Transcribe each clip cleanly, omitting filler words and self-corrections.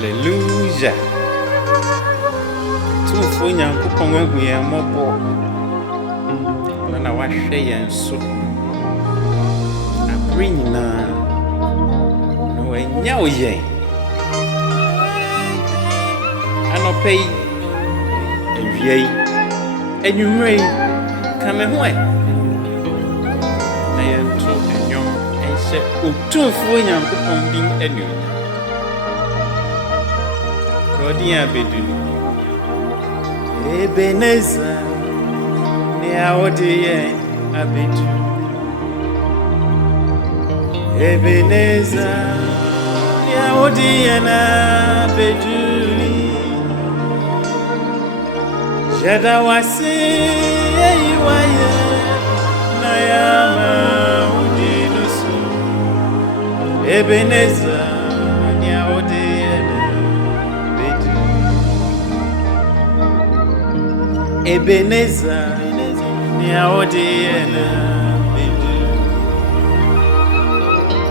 Hallelujah. Tumfo Nyankopɔn agu yɛn mmɔbɔ na wahwɛ yɛn so abere nyinaa na wanya wo yɛn anɔpa yi awia yi anwummerɛ yi ka me ho na yɛnto nnwom ɛnhyɛ Otumfo Nyankopɔn din anuonyam. Rodin abeduni Ebenezer ni awodiye abedu Ebenezer ni awodiye na abedu Jada wasi yiwaye na yama udinusu Ebenezer ni awodiye Ebenezer, ni awodiena bedu.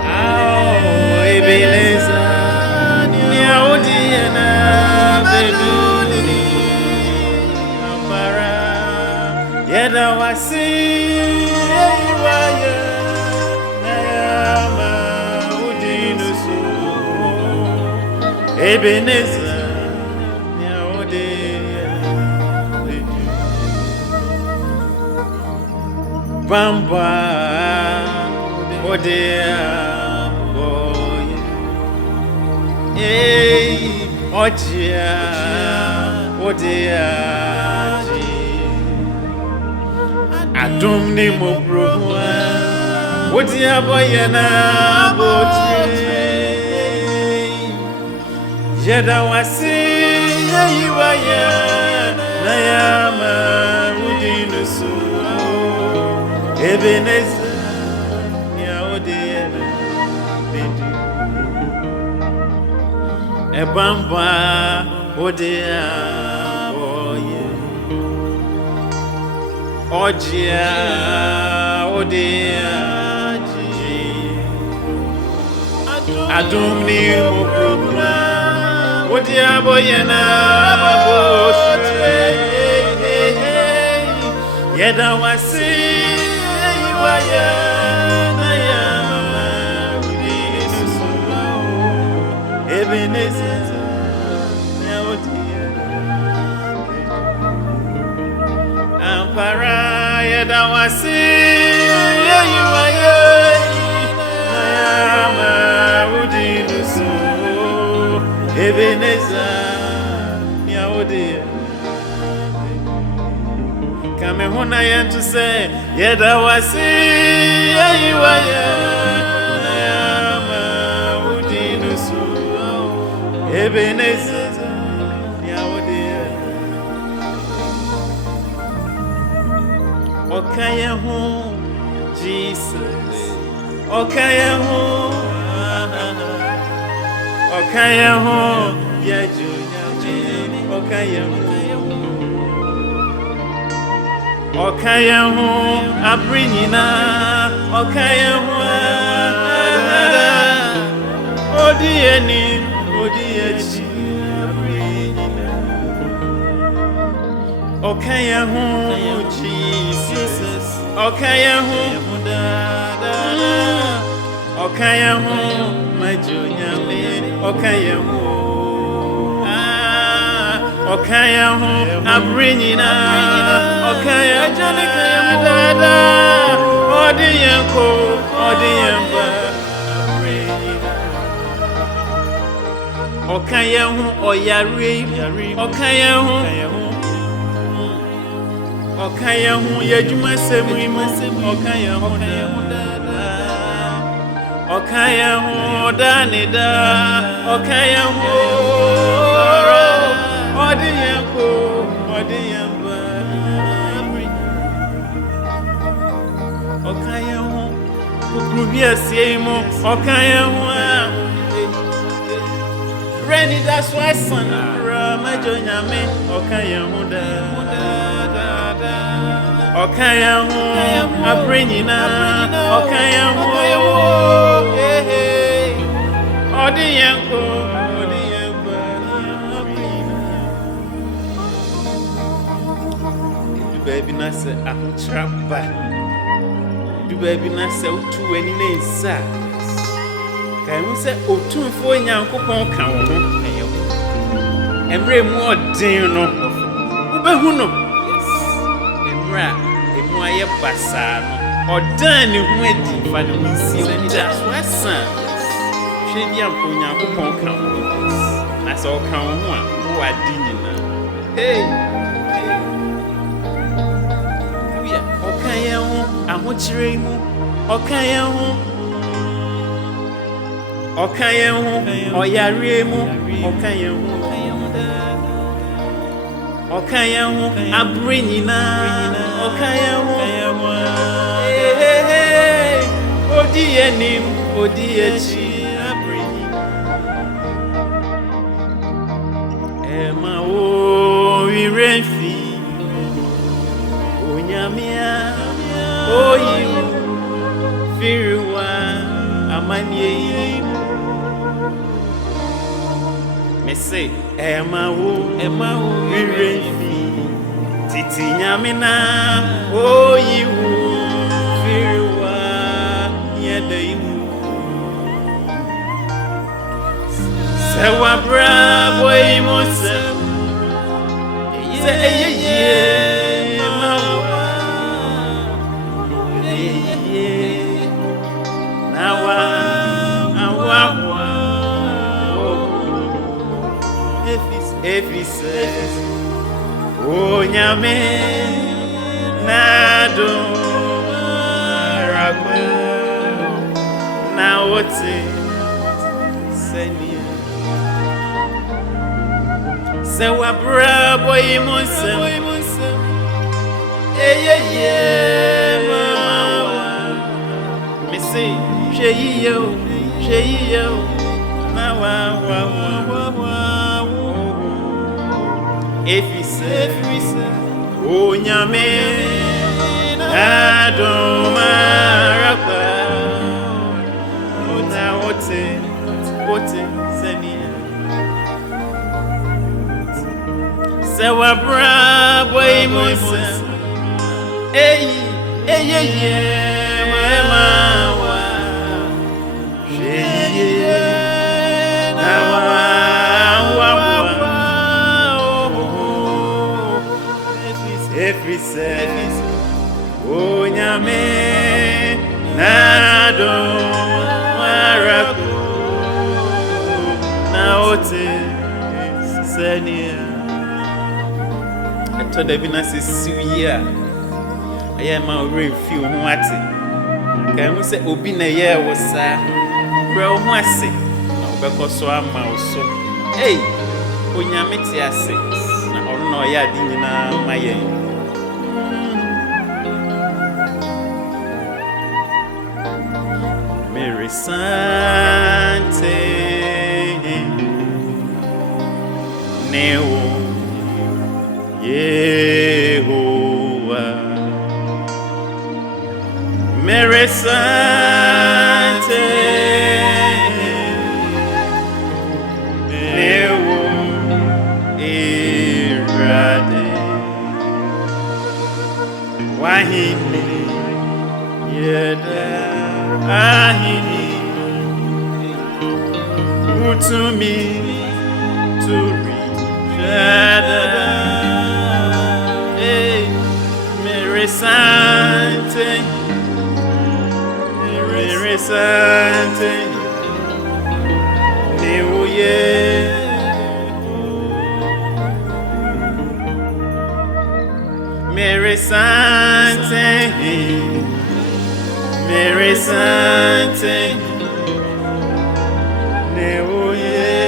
Oh, Ebenezer, ni awodiena bedu. Amara, yeda wasi yiwaye na yama udinusu. Ebenezer. Bamba odea boy ojia odea ji adum ni mo brohua odea boy na botre yeda wasi yiwaye na yama udinusu Ebenezer, ni awodiena bedu. Ebamba odea boye. Ojia odea ji. Adum ni mokrokra. Odea boye na botre. Yeda wasi Waya na yama udinusu Ebenezer na awodiena Ampara yeda wasi yiwaye na yama udinusu Ebenezer na awodiena Kame huna yentu se yeda wasi yiwaye na yama udinusu Ebenezer ni awodiena Okaye hu Jesus Okaye hu Okaye hu yejunyame Okaye hu Okaya hu abrinyina okaya hu odieni odiechi abrinyina okaya hu Jesus okaya hu dada okaya hu majunyame okaya hu Okaya hu abrinyina okaya janika dada odiyenko odiyemba abrinyina okaya hu oyare okaya hu yejuma semuimu okaya hu dada okaya hu danida okaya hu Odiyanko, odiyamba Okaya hu Kukrubi asiemu Okaya hu Reni that's why son Ramajo nyame Okaya hu da Okaya hu Abrinyina Okaya hu Odiyanko na se ahotraba du baby na se utu ani na nsa kai mu se otumfo nyankopon ka wo ho eyo emre mu odin no ubehu no yes emra emu aye basa no odan ni hu adi fa no nsi oda swasa hwe dia mpo nyankopon ka wo na se o ka wo ho a wo adi nyina hey okaye ho ahochire mu okaye ho oyare mu okaye ho abrenyina okaye ho odi enim odi echi abrenyi ema o irefi onyamia oyiwu firiwa amanie me say ema wo irefi titi nyamina oyiwu firiwa yedeiwu sewa bravo imose ye if he says oh nyame na do rakwe na wote senia se wa brabo imonse ye me say sheyiyo na wa if he said, oh nyame, adoma rakwa, na wote senia, sewa brabo imonse, mawa, if he says, oh nyame, na do marako, na ote senia. I told Evina Sisuya, I am a real few wati. Can we say Obina ye was a bro wasi? Because so am also. Hey, Onyamitia says, no ya dinina maye. Mary Sante Neo Yehovah Mary Sante Neo Irade Wahini Yeda Ahini Utumi Turi Shada Mary Sante New Year Mary Sante New Year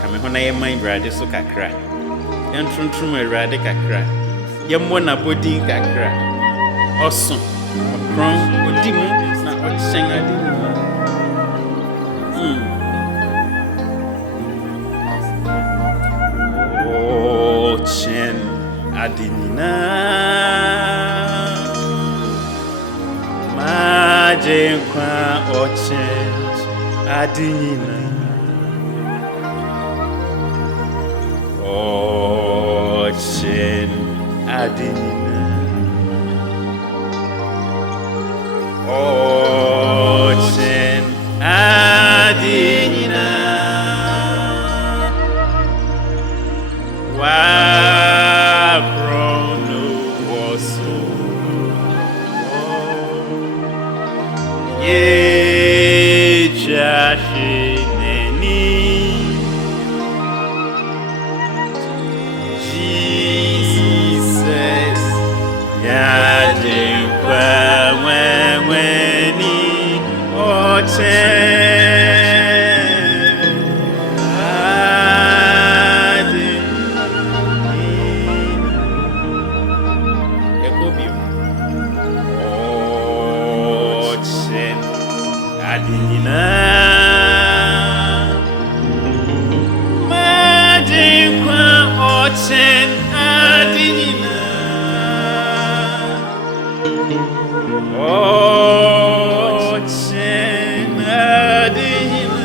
Kame hona ye mind brade so kakra Entruntrum erade kakra Yemwo na body kakra Oso Okron odimu na ochen adimu Ochen adinina Majenkwa ochen adinina Ye Jashineni Jesus Yajikwa Weni Ochen Adina Majikwa Ochen Adina Ochen Adina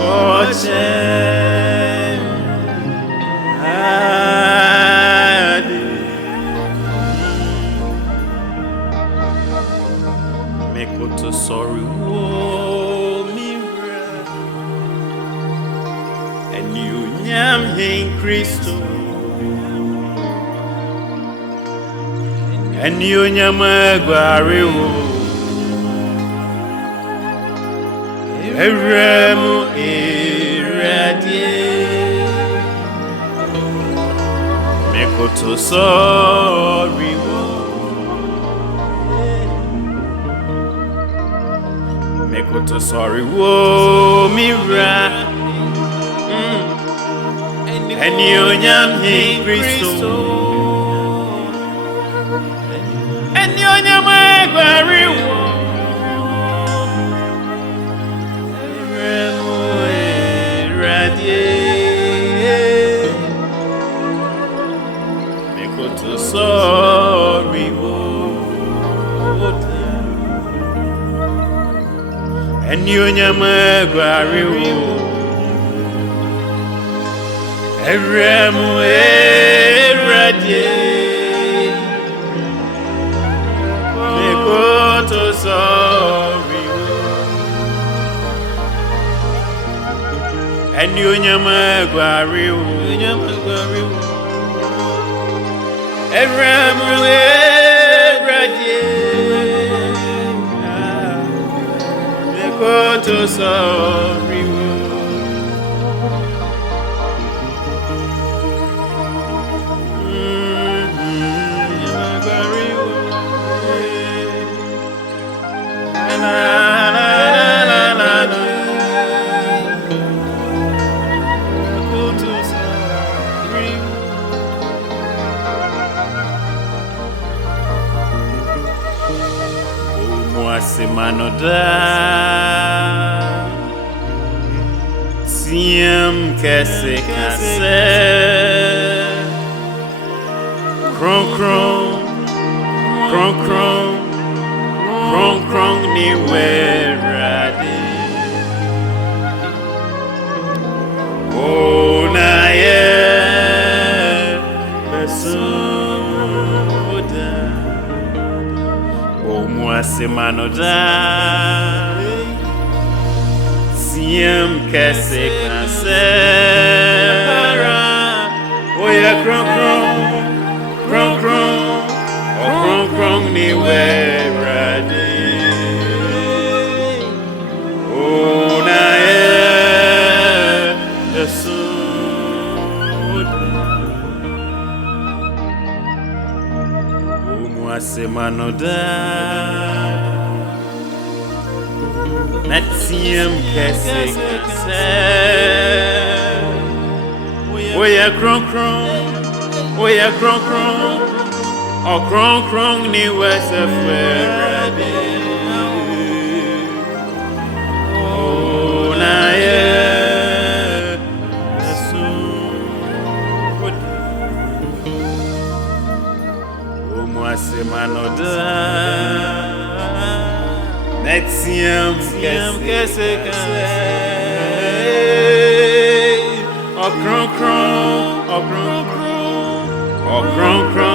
Ochen Adina Mekoto sorry wo mira and you nyam in Christo and you nyam agware wo Eremu eradie Mekoto sorry wo Mekoto sorry wo mira and you nyam in Christo and you nyam agware wo Mekoto sorry wo and you nyama gware wo Eremu eradie Mekoto sorry wo and you nyama gware wo Eremu eradie Mekoto sorry wo Simanoda Siem kese kase Kron kron Kron kron Kron kron ni werade Oh na ye Besoda Oh Simanoda Siem kese kase Oh yeah kron kron Kron kron Oh kron kron ni werade Oh na ye Besoda Manoda Natsiam Kese Oya Kron Kron Oya Kron Kron O Kron Kron ni wasa Ferrari O na ye Manoda Natsiam Kese O Kron Kron O Kron Kron